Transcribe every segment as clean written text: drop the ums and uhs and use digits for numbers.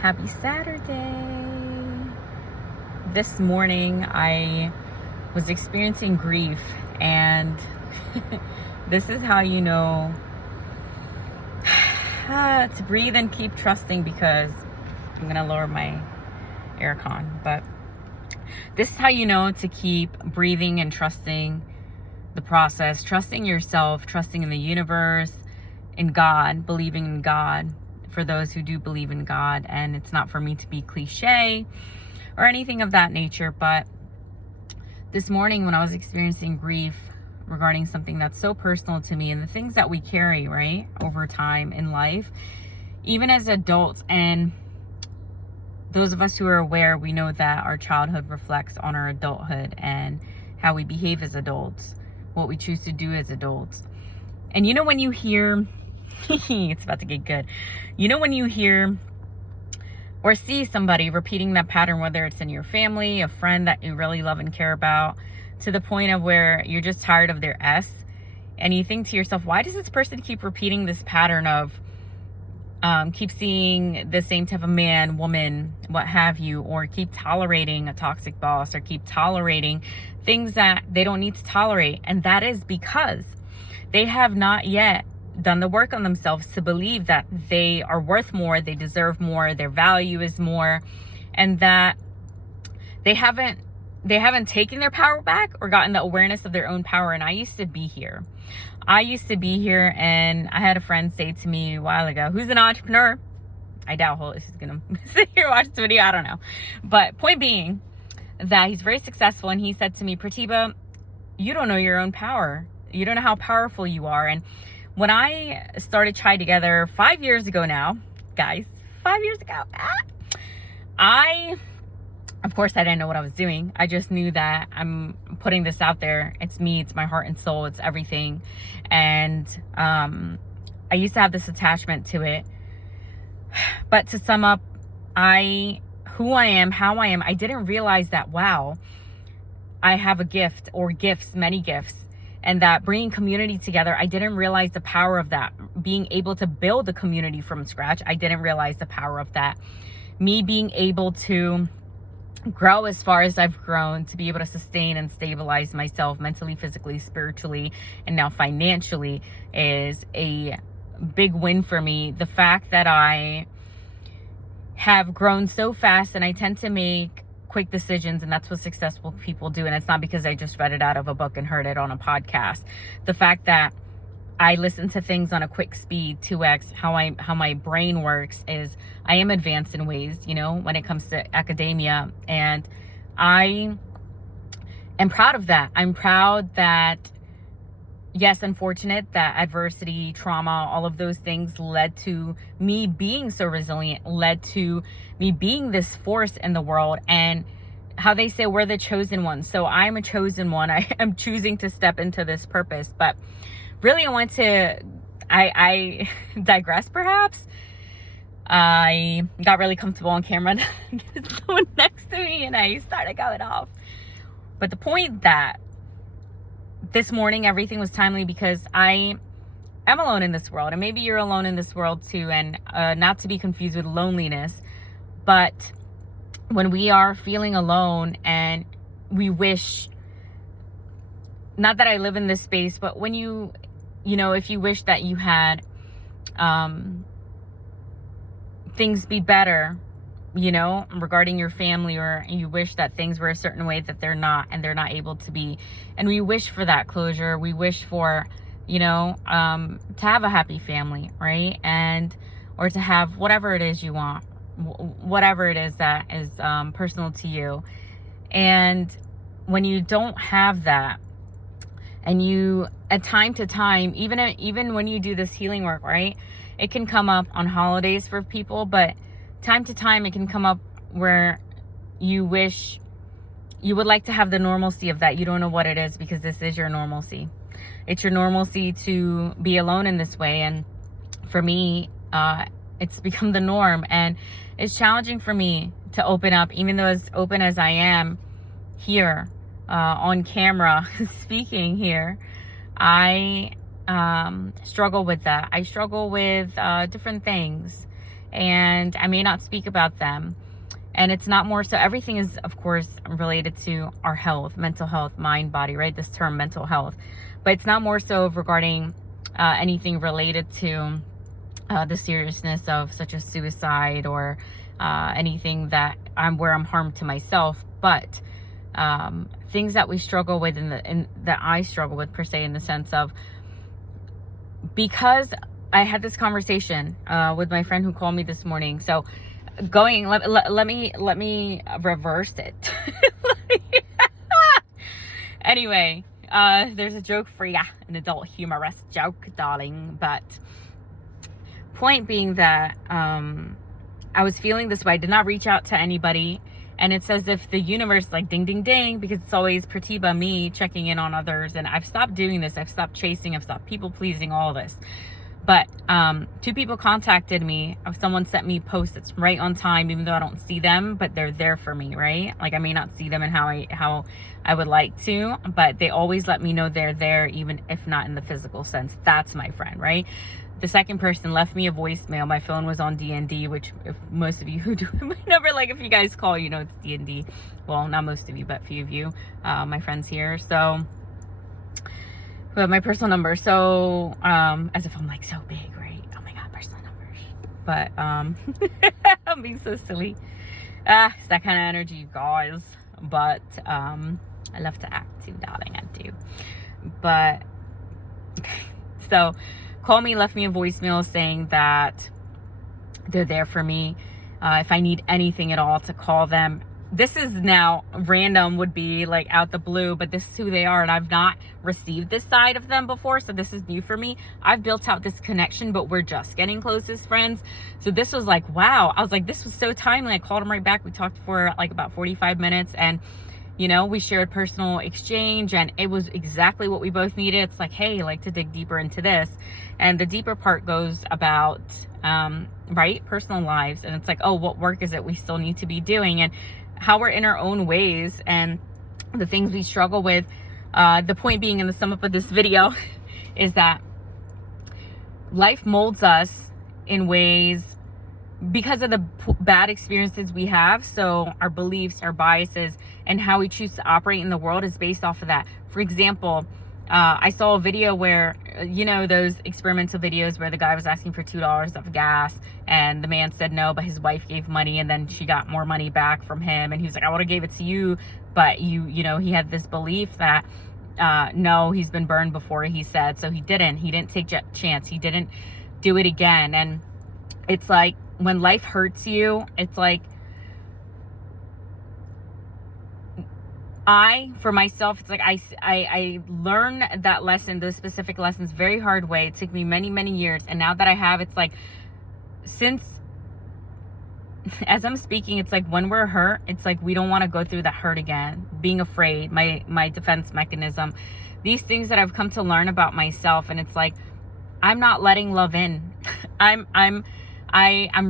Happy Saturday. This morning I was experiencing grief, and this is how you know to breathe and keep trusting, because I'm going to lower my aircon. But this is how you know to keep breathing and trusting the process, trusting yourself, trusting in the universe, in God, believing in God, for those who do believe in God. And it's not for me to be cliche or anything of that nature, but this morning when I was experiencing grief regarding something that's so personal to me, and the things that we carry, right, over time in life, even as adults, and those of us who are aware, we know that our childhood reflects on our adulthood and how we behave as adults, what we choose to do as adults. And you know, when you hear it's about to get good. You know, when you hear or see somebody repeating that pattern, whether it's in your family, a friend that you really love and care about, to the point of where you're just tired of their S, and you think to yourself, why does this person keep repeating this pattern of keep seeing the same type of man, woman, what have you, or keep tolerating a toxic boss, or keep tolerating things that they don't need to tolerate? And that is because they have not yet done the work on themselves to believe that they are worth more, they deserve more, their value is more, and that they haven't taken their power back or gotten the awareness of their own power. And I used to be here, and I had a friend say to me a while ago, who's an entrepreneur. I doubt he's gonna sit here and watch this video, I don't know, but point being that he's very successful, and he said to me, Pratibha, you don't know your own power, you don't know how powerful you are. And when I started Chai Together 5 years ago now, guys, 5 years ago, of course, I didn't know what I was doing. I just knew that I'm putting this out there. It's me, it's my heart and soul, it's everything. And I used to have this attachment to it. But to sum up, who I am, how I am, I didn't realize that, wow, I have a gift, or gifts, many gifts. And that bringing community together, I didn't realize the power of that. Being able to build a community from scratch, I didn't realize the power of that. Me being able to grow as far as I've grown, to be able to sustain and stabilize myself mentally, physically, spiritually, and now financially, is a big win for me. The fact that I have grown so fast, and I tend to make quick decisions, and that's what successful people do. And it's not because I just read it out of a book and heard it on a podcast. The fact that I listen to things on a quick speed, 2x, how my brain works, is I am advanced in ways, you know, when it comes to academia. And I am proud of that. I'm proud that, yes, unfortunate that adversity, trauma, all of those things led to me being so resilient, led to me being this force in the world. And how they say we're the chosen ones. So I'm a chosen one. I am choosing to step into this purpose. But really, I digress perhaps. I got really comfortable on camera. There's someone next to me and I started going off. But the point that this morning everything was timely, because I am alone in this world, and maybe you're alone in this world too. And not to be confused with loneliness, but when we are feeling alone and we wish, not that I live in this space, but when you know, if you wish that you had things be better, you know, regarding your family, or you wish that things were a certain way that they're not, and they're not able to be. And we wish for that closure. We wish for, you know, to have a happy family, right? And, or to have whatever it is you want, whatever it is that is personal to you. And when you don't have that, and you, at time to time, even when you do this healing work, right, it can come up on holidays for people, but time to time it can come up where you wish you would like to have the normalcy of that. You don't know what it is, because this is your normalcy. It's your normalcy to be alone in this way. And for me, it's become the norm, and it's challenging for me to open up, even though as open as I am here on camera speaking here. I struggle with that. I struggle with different things. and I may not speak about them. And it's not more so, everything is, of course, related to our health, mental health, mind, body, right? This term mental health. But it's not more so regarding anything related to the seriousness of such as suicide or anything that where I'm harmed to myself. But things that we struggle with that I struggle with per se, in the sense of, because I had this conversation with my friend who called me this morning. So let me reverse it. Anyway, there's a joke for ya, an adult humorous joke, darling. But point being that I was feeling this way. I did not reach out to anybody, and it's as if the universe, like, ding ding ding, because it's always Pratibha, me checking in on others. And I've stopped doing this. I've stopped chasing. I've stopped people pleasing, all this. But 2 people contacted me. Someone sent me posts that's right on time, even though I don't see them, but they're there for me, right? Like, I may not see them in how I would like to, but they always let me know they're there, even if not in the physical sense. That's my friend, right? The second person left me a voicemail. My phone was on DND, which, if most of you who do my number, like, if you guys call, you know it's DND. Well, not most of you, but few of you, my friends here. So, but my personal number. So, as if I'm like so big, right? Oh my God, personal numbers. But, I'm being so silly. It's that kind of energy, you guys. But, I love to act too, darling. I do. But, so, called me, left me a voicemail saying that they're there for me. If I need anything at all, to call them. This is now random, would be like out the blue, but this is who they are, and I've not received this side of them before, so this is new for me. I've built out this connection, but we're just getting close as friends. So this was like, wow. I was like, this was so timely. I called them right back. We talked for like about 45 minutes, and you know, we shared personal exchange, and it was exactly what we both needed. It's like, hey, I like to dig deeper into this. And the deeper part goes about, right, personal lives. And it's like, oh, what work is it we still need to be doing? And how we're in our own ways and the things we struggle with. The point being, in the sum up of this video, is that life molds us in ways because of the bad experiences we have. So our beliefs, our biases, and how we choose to operate in the world is based off of that. For example, I saw a video where, you know, those experimental videos where the guy was asking for $2 of gas, and the man said no, but his wife gave money, and then she got more money back from him, and he was like, I would have gave it to you, but you know, he had this belief that no, he's been burned before, he said. So he didn't take a chance. He didn't do it again. And it's like, when life hurts you, it's like, for myself, it's like I learned that lesson, those specific lessons, very hard way. It took me many, many years. And now that I have, it's like, since, as I'm speaking, it's like, when we're hurt, it's like, we don't want to go through that hurt again. Being afraid, my defense mechanism, these things that I've come to learn about myself. And it's like, I'm not letting love in. I'm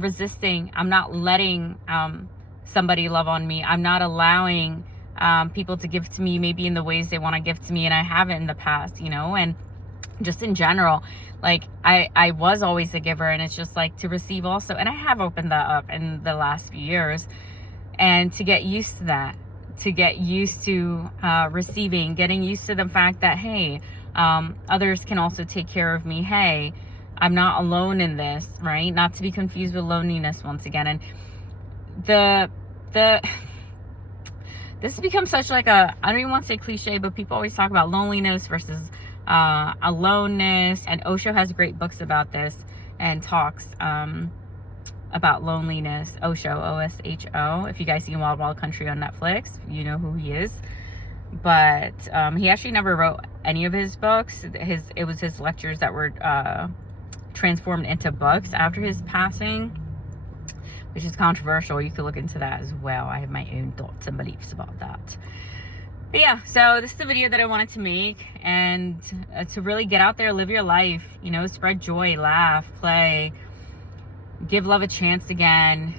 resisting. I'm not letting somebody love on me. I'm not allowing people to give to me maybe in the ways they want to give to me, and I haven't in the past, you know. And just in general, like, I was always a giver, and it's just like to receive also. And I have opened that up in the last few years, and to get used to that, to get used to receiving, getting used to the fact that, hey, others can also take care of me. Hey, I'm not alone in this, right? Not to be confused with loneliness once again. And this becomes such like I don't even want to say cliche, but people always talk about loneliness versus aloneness. And Osho has great books about this and talks about loneliness. Osho, O-S-H-O. If you guys see Wild Wild Country on Netflix, you know who he is. But he actually never wrote any of his books. It was his lectures that were transformed into books after his passing, which is controversial. You could look into that as well. I have my own thoughts and beliefs about that. But yeah, so this is the video that I wanted to make, and to really get out there, live your life, you know, spread joy, laugh, play, give love a chance again,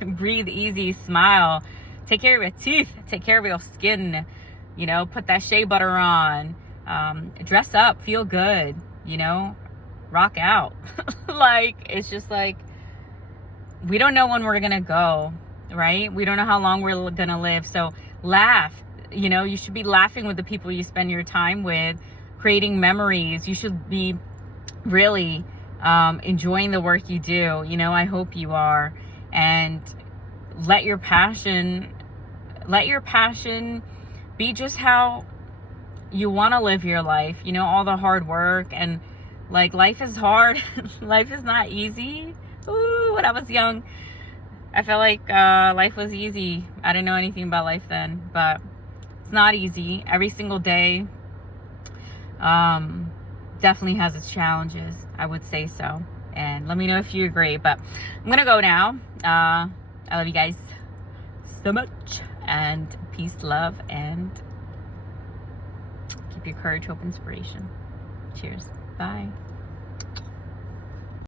breathe easy, smile, take care of your teeth, take care of your skin, you know, put that shea butter on, dress up, feel good, you know, rock out. Like, it's just like, we don't know when we're gonna go, right? We don't know how long we're gonna live. So laugh. You know, you should be laughing with the people you spend your time with, creating memories. You should be really enjoying the work you do. You know, I hope you are. And let your passion be just how you want to live your life. You know, all the hard work, and like, life is hard. Life is not easy. Ooh, when I was young, I felt like life was easy. I didn't know anything about life then, but it's not easy. Every single day definitely has its challenges, I would say so. And let me know if you agree. But I'm gonna go now. I love you guys so much, and peace, love, and keep your courage, hope, inspiration. Cheers. Bye.